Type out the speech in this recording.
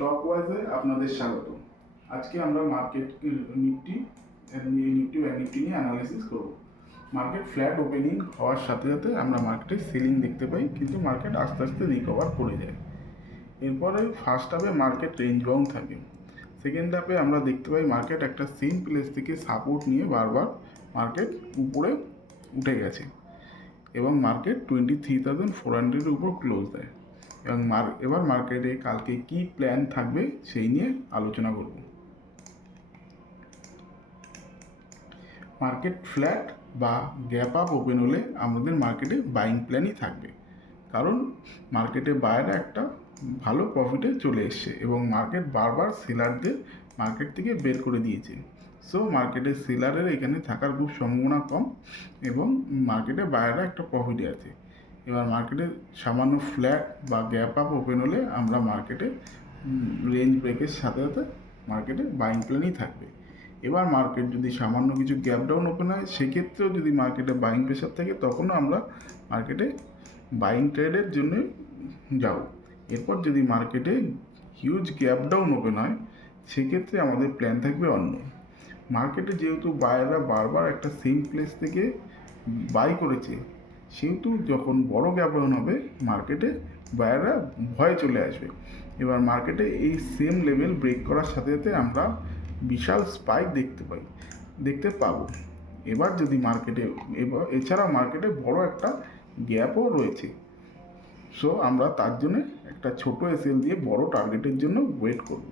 Stock ওয়াইজে আপনাদের স্বাগত। আজকে আমরা মার্কেট নিফটি ব্যাংক নিফটি নিয়ে অ্যানালাইসিস করব। মার্কেট ফ্ল্যাট ওপেনিং হওয়ার সাথে সাথে আমরা মার্কেটে সেলিং দেখতে পাই, কিন্তু মার্কেট আস্তে আস্তে রিকভার করে যায়। এরপরে ফার্স্ট হাফে মার্কেট রেঞ্জ বাউন্ড থাকে। সেকেন্ড হাফে আমরা দেখতে পাই মার্কেট একটা সেম প্লেস থেকে সাপোর্ট নিয়ে বারবার মার্কেট উপরে উঠে গেছে এবং মার্কেট 23,400-এর উপর ক্লোজ দেয়। এবং এবার মার্কেটে কালকে কি প্ল্যান থাকবে সেই নিয়ে আলোচনা করব। মার্কেট ফ্ল্যাট বা গ্যাপ আপ ওপেন হলে আমাদের মার্কেটে বাইং প্ল্যানই থাকবে, কারণ মার্কেটে বাইরে একটা ভালো প্রফিটে চলে এসছে এবং মার্কেট বারবার সেলারদের মার্কেট থেকে বের করে দিয়েছে। সো মার্কেটে সেলারের এখানে থাকার খুব সম্ভাবনা কম এবং মার্কেটে বাইরে একটা প্রফিটে আছে। এবার মার্কেটে সামান্য ফ্ল্যাট বা গ্যাপ আপ ওপেন হলে আমরা মার্কেটে রেঞ্জ ব্রেকের সাথে সাথে মার্কেটে বাইং প্ল্যানই থাকবে। এবার মার্কেট যদি সামান্য কিছু গ্যাপ ডাউন ওপেন হয়, সেক্ষেত্রেও যদি মার্কেটে বাইং প্রেশার থাকে, তখনও আমরা মার্কেটে বাইং ট্রেডের জন্য যাব। এরপর যদি মার্কেটে হিউজ গ্যাপ ডাউন ওপেন হয়, সেক্ষেত্রে আমাদের প্ল্যান থাকবে অন্য। মার্কেটে যেহেতু বায়াররা বারবার একটা সেম প্লেস থেকে বাই করেছে, সেহেতু যখন বড় গ্যাপ ডাউন হবে মার্কেটে বায়াররা ভয় চলে আসবে। এবার মার্কেটে এই সেম লেভেল ব্রেক করার সাথে সাথে আমরা বিশাল স্পাইক দেখতে পাবো। এবার যদি মার্কেটে এছাড়া মার্কেটে বড় একটা গ্যাপও রয়েছে। সো আমরা তার জন্য একটা ছোট এসএল দিয়ে বড় টার্গেটের জন্য ওয়েট করব।